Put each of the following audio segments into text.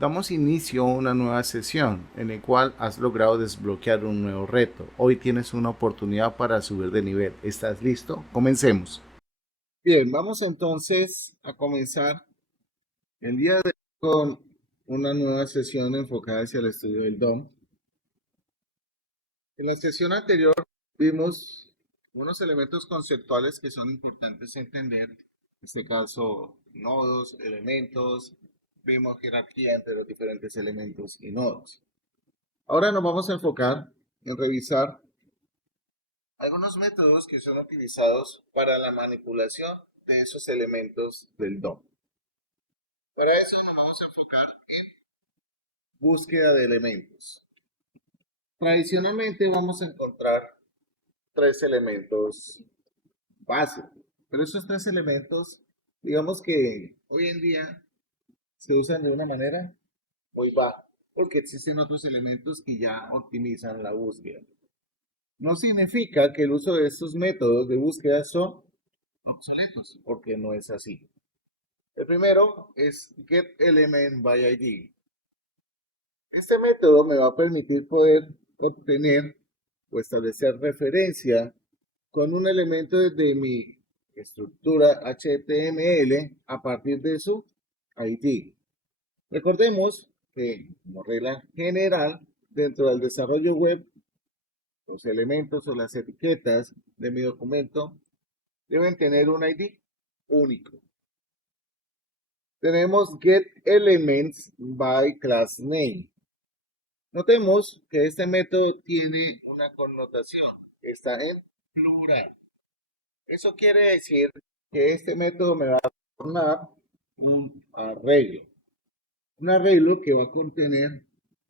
Damos inicio a una nueva sesión en la cual has logrado desbloquear un nuevo reto. Hoy tienes una oportunidad para subir de nivel. ¿Estás listo? Comencemos. Bien, vamos entonces a comenzar el día de hoy con una nueva sesión enfocada hacia el estudio del DOM. En la sesión anterior vimos unos elementos conceptuales que son importantes entender. En este caso, nodos, elementos, vimos jerarquía entre los diferentes elementos y nodos. Ahora nos vamos a enfocar en revisar algunos métodos que son utilizados para la manipulación de esos elementos del DOM. Para eso nos vamos a enfocar en búsqueda de elementos. Tradicionalmente vamos a encontrar tres elementos básicos, pero esos tres elementos, digamos que hoy en día se usan de una manera muy baja, porque existen otros elementos que ya optimizan la búsqueda. No significa que el uso de estos métodos de búsqueda son obsoletos, porque no es así. El primero es getElementById. Este método me va a permitir poder obtener o establecer referencia con un elemento de mi estructura HTML a partir de su ID. Recordemos que, como regla general, dentro del desarrollo web, los elementos o las etiquetas de mi documento deben tener un ID único. Tenemos getElementsByClassName. Notemos que este método tiene una connotación, está en plural. Eso quiere decir que este método me va a tornar un arreglo que va a contener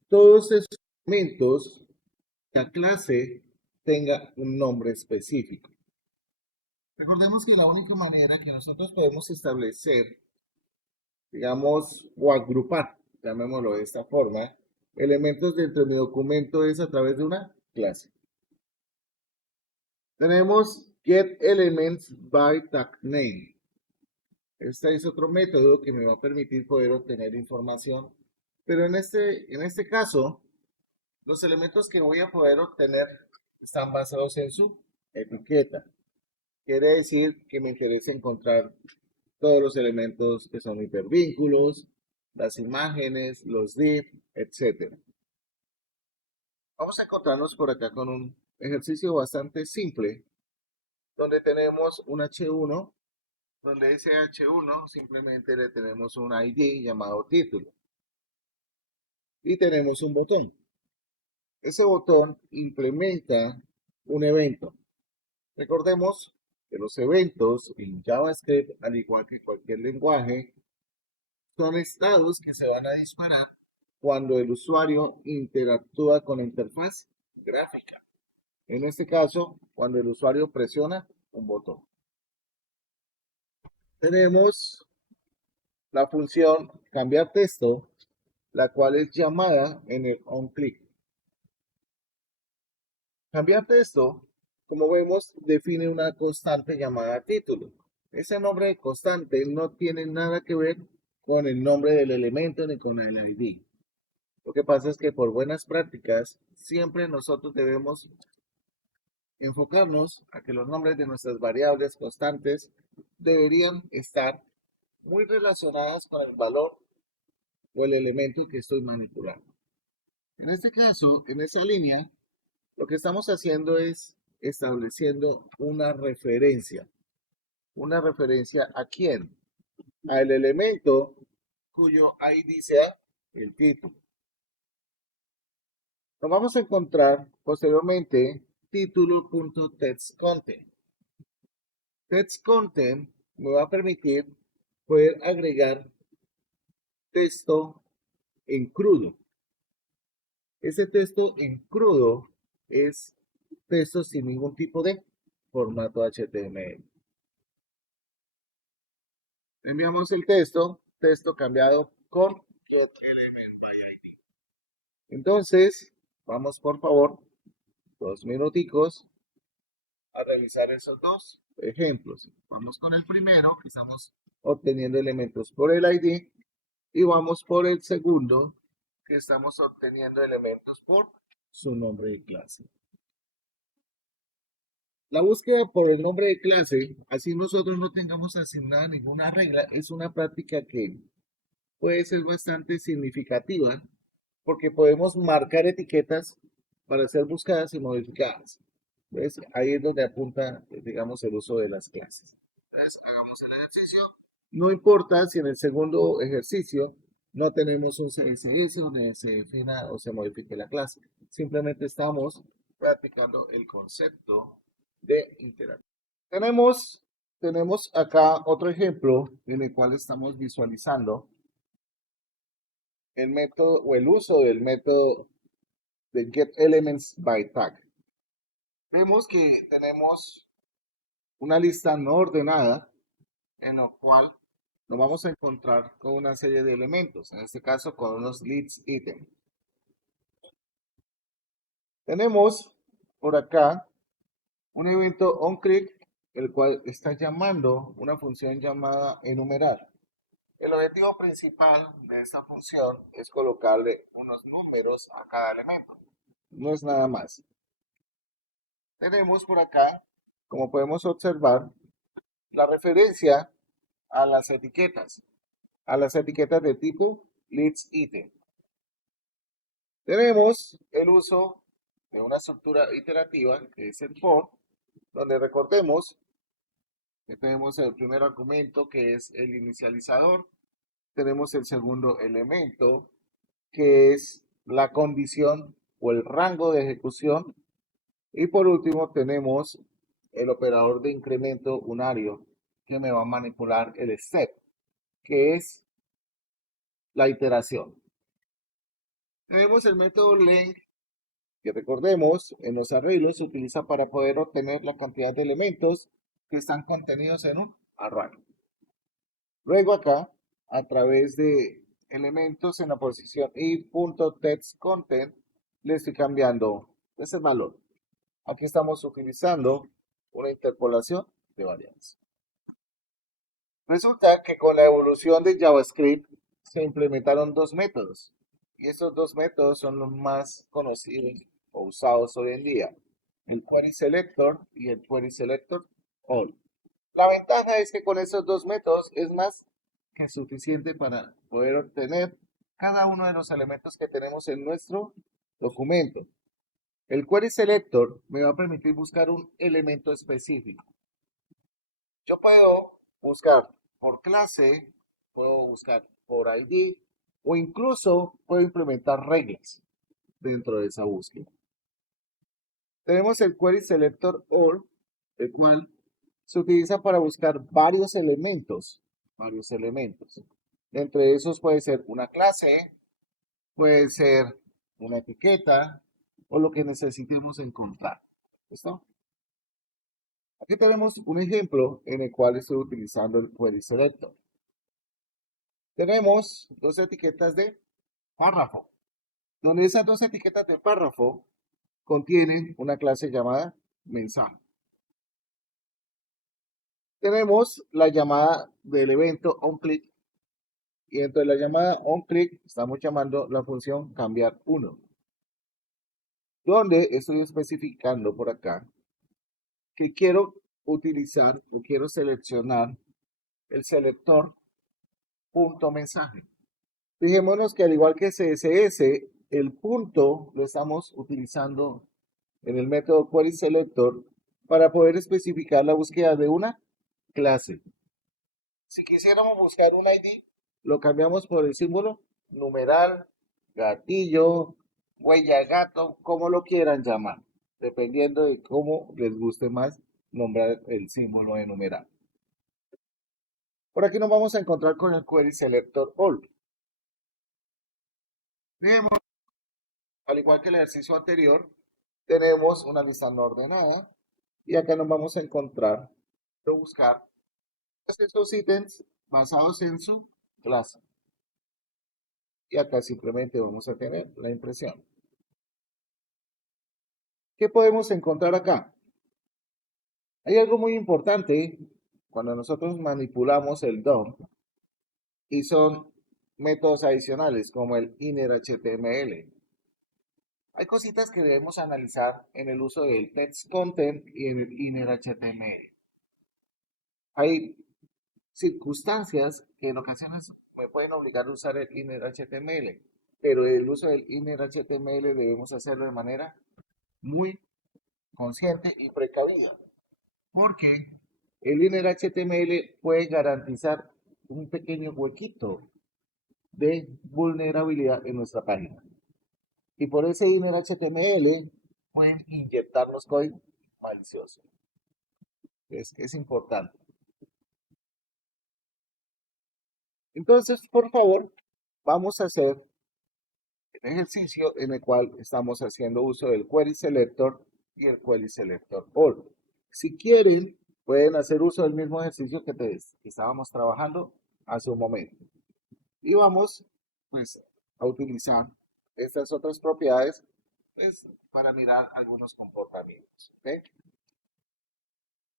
todos esos elementos que la clase tenga un nombre específico. Recordemos que la única manera que nosotros podemos establecer, digamos, o agrupar, llamémoslo de esta forma, elementos dentro de mi documento es a través de una clase. Tenemos getElementsByTagName. Este es otro método que me va a permitir poder obtener información, pero en este caso, los elementos que voy a poder obtener están basados en su etiqueta. Quiere decir que me interesa encontrar todos los elementos que son hipervínculos, las imágenes, los div, etc. Vamos a encontrarnos por acá con un ejercicio bastante simple, donde tenemos un H1, donde ese H1 simplemente le tenemos un ID llamado título. Y tenemos un botón. Ese botón implementa un evento. Recordemos que los eventos en JavaScript, al igual que cualquier lenguaje, son estados que se van a disparar cuando el usuario interactúa con la interfaz gráfica. En este caso, cuando el usuario presiona un botón. Tenemos la función cambiar texto, la cual es llamada en el onClick. Cambiar texto, como vemos, define una constante llamada título. Ese nombre de constante no tiene nada que ver con el nombre del elemento ni con el ID. Lo que pasa es que por buenas prácticas, siempre nosotros debemos enfocarnos a que los nombres de nuestras variables constantes deberían estar muy relacionadas con el valor o el elemento que estoy manipulando. En este caso, en esa línea, lo que estamos haciendo es estableciendo una referencia. ¿Una referencia a quién? Al elemento cuyo ID sea el título. Nos vamos a encontrar posteriormente título.textContent. TextContent me va a permitir poder agregar texto en crudo. Ese texto en crudo es texto sin ningún tipo de formato HTML. Enviamos el texto cambiado con getElementById. Entonces, vamos por favor, 2 minuticos a revisar esos dos ejemplos. Vamos con el primero, que estamos obteniendo elementos por el ID. y vamos por el segundo, que estamos obteniendo elementos por su nombre de clase. La búsqueda por el nombre de clase, así nosotros no tengamos asignada ninguna regla, es una práctica que puede ser bastante significativa porque podemos marcar etiquetas para ser buscadas y modificadas. Entonces, ahí es donde apunta, digamos, el uso de las clases. Entonces, hagamos el ejercicio. No importa si en el segundo ejercicio no tenemos un CSS, un ESF, nada, o se modifique la clase. Simplemente estamos practicando el concepto de interacción. Tenemos acá otro ejemplo en el cual estamos visualizando el método o el uso del método de getElementsByTag. Vemos que tenemos una lista no ordenada en la cual nos vamos a encontrar con una serie de elementos, en este caso con unos leads item. Tenemos por acá un evento onClick, el cual está llamando una función llamada enumerar. El objetivo principal de esta función es colocarle unos números a cada elemento. No es nada más. Tenemos por acá, como podemos observar, la referencia a las etiquetas de tipo leadsItem. Tenemos el uso de una estructura iterativa que es el for, donde recordemos que tenemos el primer argumento que es el inicializador, tenemos el segundo elemento que es la condición o el rango de ejecución, y por último tenemos el operador de incremento unario que me va a manipular el step, que es la iteración. Tenemos el método length, que recordemos en los arreglos se utiliza para poder obtener la cantidad de elementos que están contenidos en un array. Luego acá, a través de elementos en la posición i.textContent, le estoy cambiando ese valor. Aquí estamos utilizando una interpolación de variables. Resulta que con la evolución de JavaScript se implementaron dos métodos. Y estos dos métodos son los más conocidos o usados hoy en día. El Query Selector y el Query Selector All. La ventaja es que con estos dos métodos es más que suficiente para poder obtener cada uno de los elementos que tenemos en nuestro documento. El Query Selector me va a permitir buscar un elemento específico. Yo puedo buscar por clase, puedo buscar por ID o incluso puedo implementar reglas dentro de esa búsqueda. Tenemos el Query Selector All, el cual se utiliza para buscar varios elementos. Entre esos puede ser una clase, puede ser una etiqueta o lo que necesitemos encontrar. ¿Listo? Aquí tenemos un ejemplo en el cual estoy utilizando el Query Selector. Tenemos dos etiquetas de párrafo, donde esas dos etiquetas de párrafo contienen una clase llamada mensaje. Tenemos la llamada del evento onClick y dentro de la llamada onClick estamos llamando la función cambiar 1, donde estoy especificando por acá que quiero utilizar o quiero seleccionar el selector punto mensaje. Fijémonos que al igual que CSS, el punto lo estamos utilizando en el método querySelector para poder especificar la búsqueda de una clase. Si quisiéramos buscar un ID, lo cambiamos por el símbolo numeral, gatillo, huella de gato, como lo quieran llamar, dependiendo de cómo les guste más nombrar el símbolo de numeral. Por aquí nos vamos a encontrar con el Query Selector All. Vemos, al igual que el ejercicio anterior, tenemos una lista no ordenada y acá nos vamos a encontrar de buscar estos ítems basados en su clase. Y acá simplemente vamos a tener la impresión. ¿Qué podemos encontrar acá? Hay algo muy importante cuando nosotros manipulamos el DOM y son métodos adicionales como el innerHTML. Hay cositas que debemos analizar en el uso del text content y en el innerHTML. Hay circunstancias que en ocasiones me pueden obligar a usar el innerHTML, pero el uso del innerHTML debemos hacerlo de manera muy consciente y precavida, porque el innerHTML puede garantizar un pequeño huequito de vulnerabilidad en nuestra página. Y por ese innerHTML pueden inyectarnos código malicioso. Es importante. Entonces, por favor, vamos a hacer el ejercicio en el cual estamos haciendo uso del Query Selector y el Query Selector All. Si quieren, pueden hacer uso del mismo ejercicio que estábamos trabajando hace un momento. Y vamos, pues, a utilizar estas otras propiedades, pues, para mirar algunos comportamientos. ¿Ok?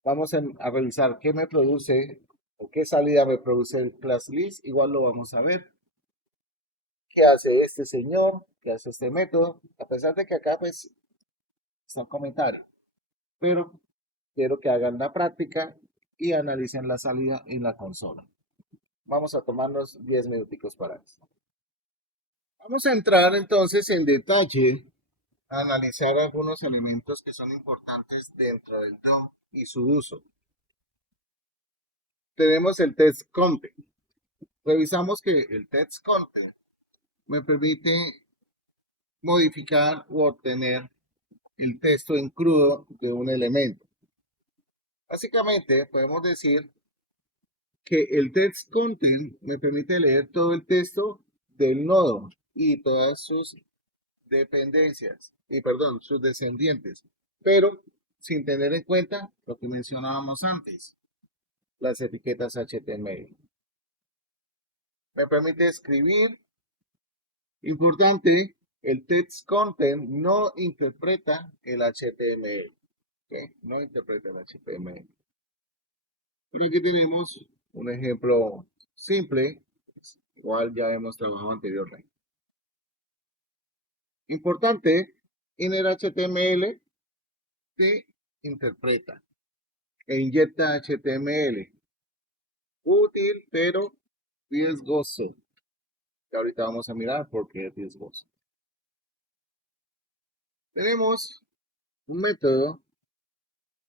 Vamos a revisar qué me produce o qué salida me produce el class list. Igual lo vamos a ver. ¿Qué hace este señor? ¿Qué hace este método? A pesar de que acá pues está el comentario. Pero quiero que hagan la práctica y analicen la salida en la consola. Vamos a tomarnos 10 minuticos para eso. Vamos a entrar entonces en detalle a analizar algunos elementos que son importantes dentro del DOM y su uso. Tenemos el text content. Revisamos que el text content me permite modificar u obtener el texto en crudo de un elemento. Básicamente podemos decir que el text content me permite leer todo el texto del nodo y todas sus dependencias, sus descendientes, pero sin tener en cuenta lo que mencionábamos antes, las etiquetas HTML. Me permite escribir. Importante, el text content no interpreta el HTML. ¿Okay? No interpreta el HTML. Pero aquí tenemos un ejemplo simple, igual ya hemos trabajado anteriormente. Importante, en el HTML se interpreta e inyecta HTML. Útil, pero riesgoso. Y ahorita vamos a mirar por qué es riesgoso. Tenemos un método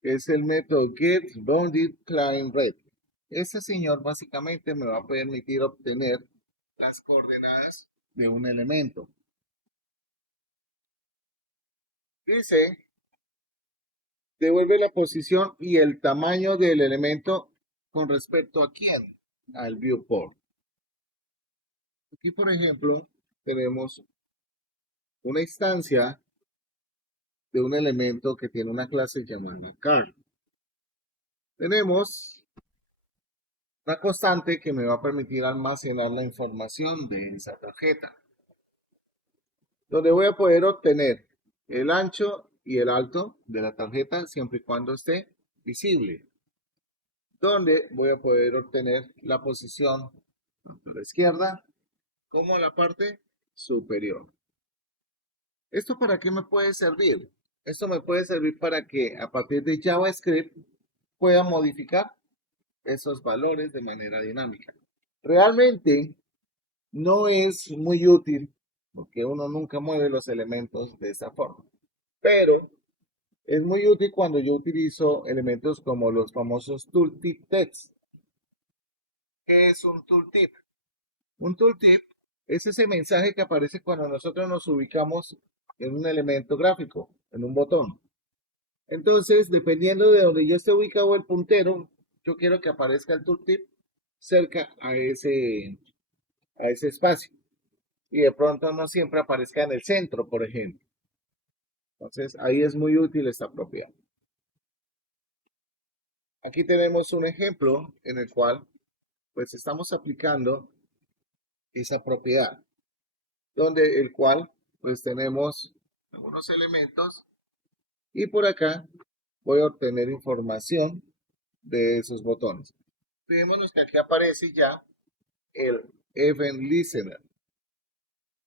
que es el método getBoundedClientRed. Este señor básicamente me va a permitir obtener las coordenadas de un elemento. Dice, devuelve la posición y el tamaño del elemento con respecto a quién, al viewport. Aquí, por ejemplo, tenemos una instancia de un elemento que tiene una clase llamada car. Tenemos una constante que me va a permitir almacenar la información de esa tarjeta, donde voy a poder obtener el ancho y el alto de la tarjeta siempre y cuando esté visible, donde voy a poder obtener la posición tanto a la izquierda como a la parte superior. ¿Esto para qué me puede servir? Esto me puede servir para que a partir de JavaScript pueda modificar esos valores de manera dinámica. Realmente no es muy útil porque uno nunca mueve los elementos de esa forma, pero es muy útil cuando yo utilizo elementos como los famosos tooltip text. ¿Qué es un tooltip? Un tooltip es ese mensaje que aparece cuando nosotros nos ubicamos en un elemento gráfico, en un botón. Entonces, dependiendo de donde yo esté ubicado el puntero, yo quiero que aparezca el tooltip cerca a ese espacio. Y de pronto no siempre aparezca en el centro, por ejemplo. Entonces, ahí es muy útil esta propiedad. Aquí tenemos un ejemplo en el cual, pues, estamos aplicando esa propiedad, donde el cual, pues, tenemos algunos elementos y por acá voy a obtener información de esos botones. Fijémonos que aquí aparece ya el Event Listener.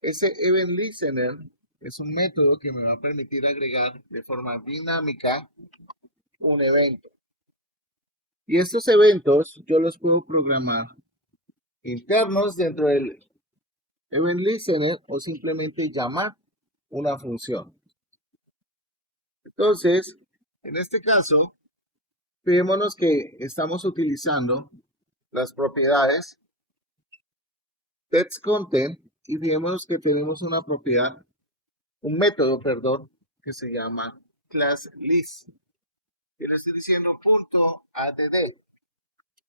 Ese Event Listener es un método que me va a permitir agregar de forma dinámica un evento. Y estos eventos yo los puedo programar internos dentro del Event Listener o simplemente llamar una función. Entonces, en este caso, fijémonos que estamos utilizando las propiedades TextContent y fijémonos que tenemos una propiedad, un método, perdón, que se llama ClassList. Y le estoy diciendo .add.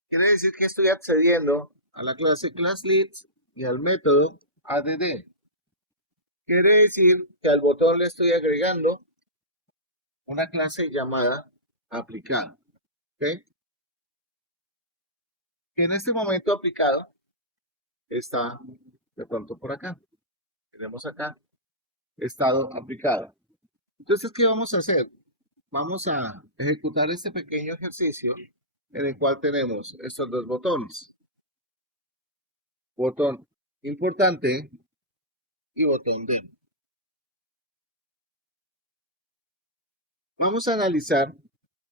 Quiere decir que estoy accediendo a la clase ClassList y al método add. Quiere decir que al botón le estoy agregando una clase llamada aplicado. ¿Okay? Que en este momento aplicado está de pronto por acá. Tenemos acá estado aplicado. Entonces, ¿qué vamos a hacer? Vamos a ejecutar este pequeño ejercicio en el cual tenemos estos dos botones. Botón importante y botón demo. Vamos a analizar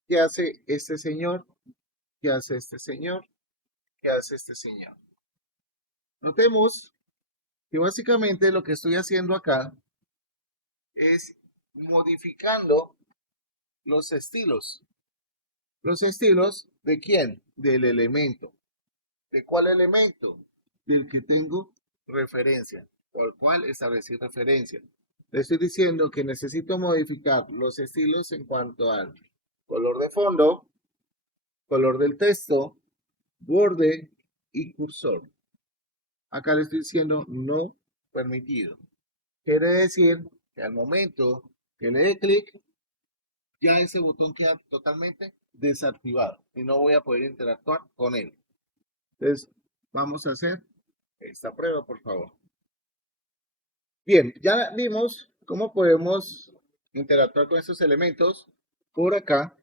qué hace este señor, qué hace este señor, qué hace este señor. Notemos que básicamente lo que estoy haciendo acá es modificando los estilos. ¿Los estilos de quién? Del elemento. ¿De cuál elemento? Del que tengo referencia, por cual establecí referencia. Le estoy diciendo que necesito modificar los estilos en cuanto al color de fondo, color del texto, borde y cursor. Acá le estoy diciendo no permitido. Quiere decir que al momento que le dé clic, ya ese botón queda totalmente desactivado y no voy a poder interactuar con él. Entonces, vamos a hacer esta prueba, por favor. Bien, ya vimos cómo podemos interactuar con estos elementos. Por acá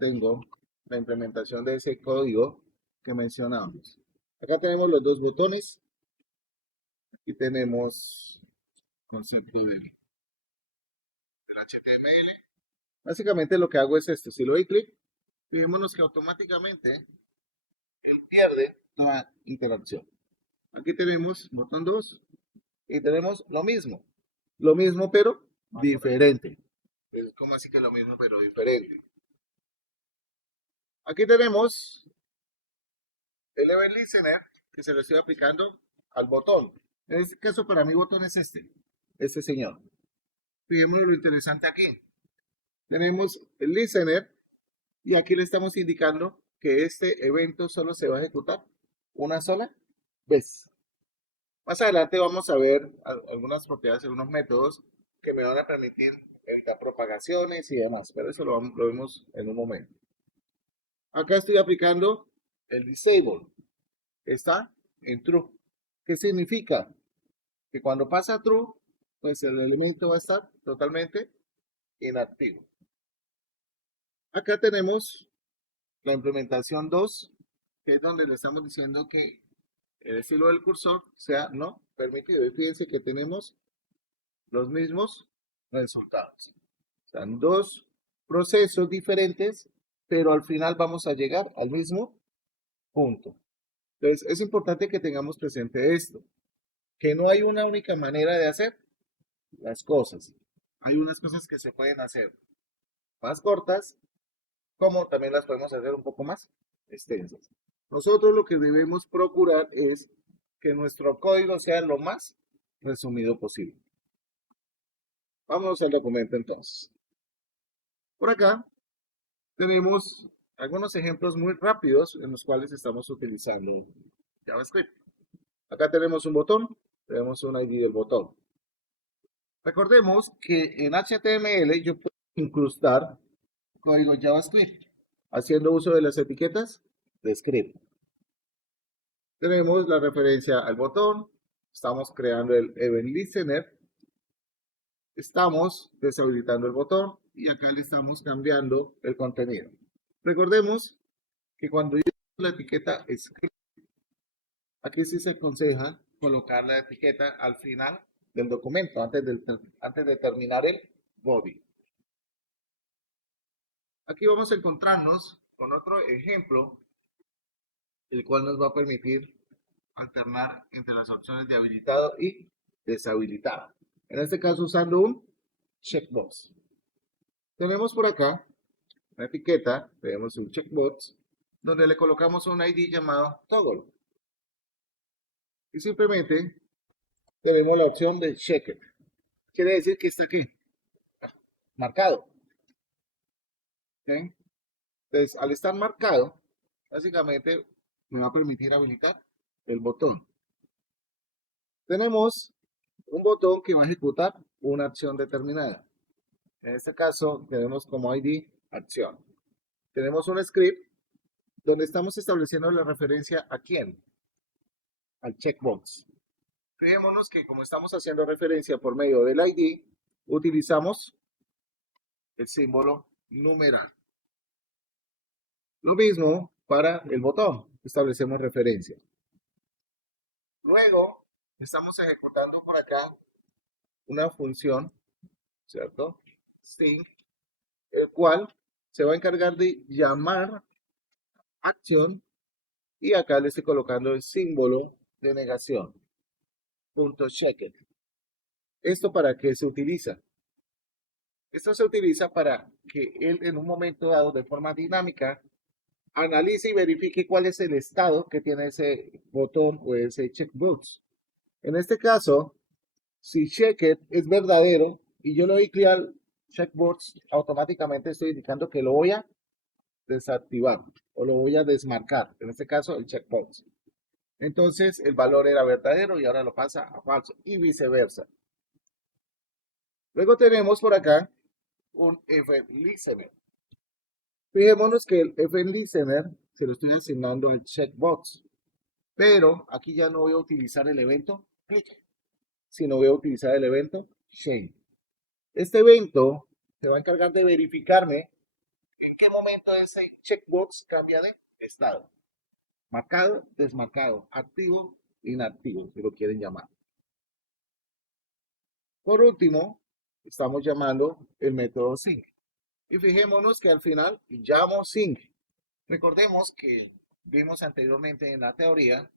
tengo la implementación de ese código que mencionamos. Acá tenemos los dos botones. Aquí tenemos concepto del HTML. Básicamente lo que hago es esto. Si le doy clic, fijémonos que automáticamente él pierde toda interacción. Aquí tenemos botón 2 y tenemos lo mismo pero diferente. Es como así que lo mismo pero diferente. Aquí tenemos el Event Listener que se lo estoy aplicando al botón. En este caso para mi botón es este señor. Fijémonos lo interesante aquí. Tenemos el Listener y aquí le estamos indicando que este evento solo se va a ejecutar una sola vez. Más adelante vamos a ver algunas propiedades, algunos métodos que me van a permitir evitar propagaciones y demás, pero eso lo vemos en un momento. Acá estoy aplicando el disable. Está en true. ¿Qué significa? Que cuando pasa true, pues el elemento va a estar totalmente inactivo. Acá tenemos la implementación 2, que es donde le estamos diciendo que el estilo del cursor sea no permitido. Y fíjense que tenemos los mismos resultados. Están dos procesos diferentes, pero al final vamos a llegar al mismo punto. Entonces, es importante que tengamos presente esto, que no hay una única manera de hacer las cosas. Hay unas cosas que se pueden hacer más cortas, como también las podemos hacer un poco más extensas. Nosotros lo que debemos procurar es que nuestro código sea lo más resumido posible. Vamos al documento entonces. Por acá tenemos algunos ejemplos muy rápidos en los cuales estamos utilizando JavaScript. Acá tenemos un botón, tenemos un ID del botón. Recordemos que en HTML yo puedo incrustar código JavaScript haciendo uso de las etiquetas de script. Tenemos la referencia al botón, estamos creando el Event Listener, estamos deshabilitando el botón y acá le estamos cambiando el contenido. Recordemos que cuando yo uso la etiqueta script, Aquí sí se aconseja colocar la etiqueta al final del documento, antes de terminar el body. Aquí vamos a encontrarnos con otro ejemplo, el cual nos va a permitir alternar entre las opciones de habilitado y deshabilitado. En este caso usando un checkbox. Tenemos por acá una etiqueta, tenemos un checkbox, donde le colocamos un ID llamado toggle. Y simplemente tenemos la opción de checked. Quiere decir que está aquí, marcado. ¿Sí? Entonces, al estar marcado, básicamente me va a permitir habilitar el botón. Tenemos un botón que va a ejecutar una acción determinada. En este caso, tenemos como ID acción. Tenemos un script donde estamos estableciendo la referencia a quién, al checkbox. Fijémonos que como estamos haciendo referencia por medio del ID, utilizamos el símbolo numeral. Lo mismo para el botón, establecemos referencia. Luego, estamos ejecutando por acá una función, ¿cierto? String, el cual se va a encargar de llamar acción y acá le estoy colocando el símbolo de negación, .checked. ¿Esto para qué se utiliza? Esto se utiliza para que él en un momento dado de forma dinámica analice y verifique cuál es el estado que tiene ese botón o ese checkbox. En este caso, si checked es verdadero y yo le doy clic al checkbox, automáticamente estoy indicando que lo voy a desactivar o lo voy a desmarcar. En este caso, el checkbox. Entonces, el valor era verdadero y ahora lo pasa a falso y viceversa. Luego tenemos por acá un event listener. Fijémonos que el event listener se lo estoy asignando al checkbox, pero aquí ya no voy a utilizar el evento click, sino voy a utilizar el evento change. Este evento se va a encargar de verificarme en qué momento ese checkbox cambia de estado. Marcado, desmarcado, activo, inactivo, si lo quieren llamar. Por último, estamos llamando el método sync. Y fijémonos que al final llamo sync. Recordemos que vimos anteriormente en la teoría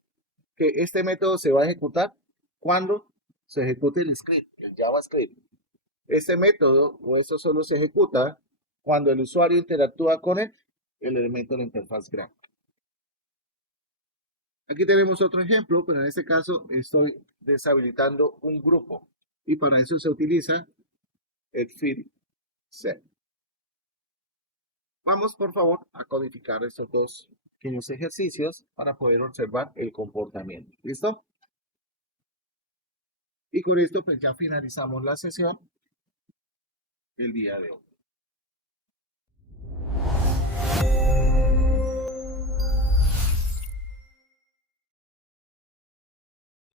que este método se va a ejecutar cuando se ejecute el script, el JavaScript. Este método o eso solo se ejecuta cuando el usuario interactúa con el elemento de la interfaz gráfica. Aquí tenemos otro ejemplo, pero en este caso estoy deshabilitando un grupo y para eso se utiliza el field set. Vamos por favor a codificar estos dos pequeños ejercicios para poder observar el comportamiento. ¿Listo? Y con esto pues ya finalizamos la sesión el día de hoy.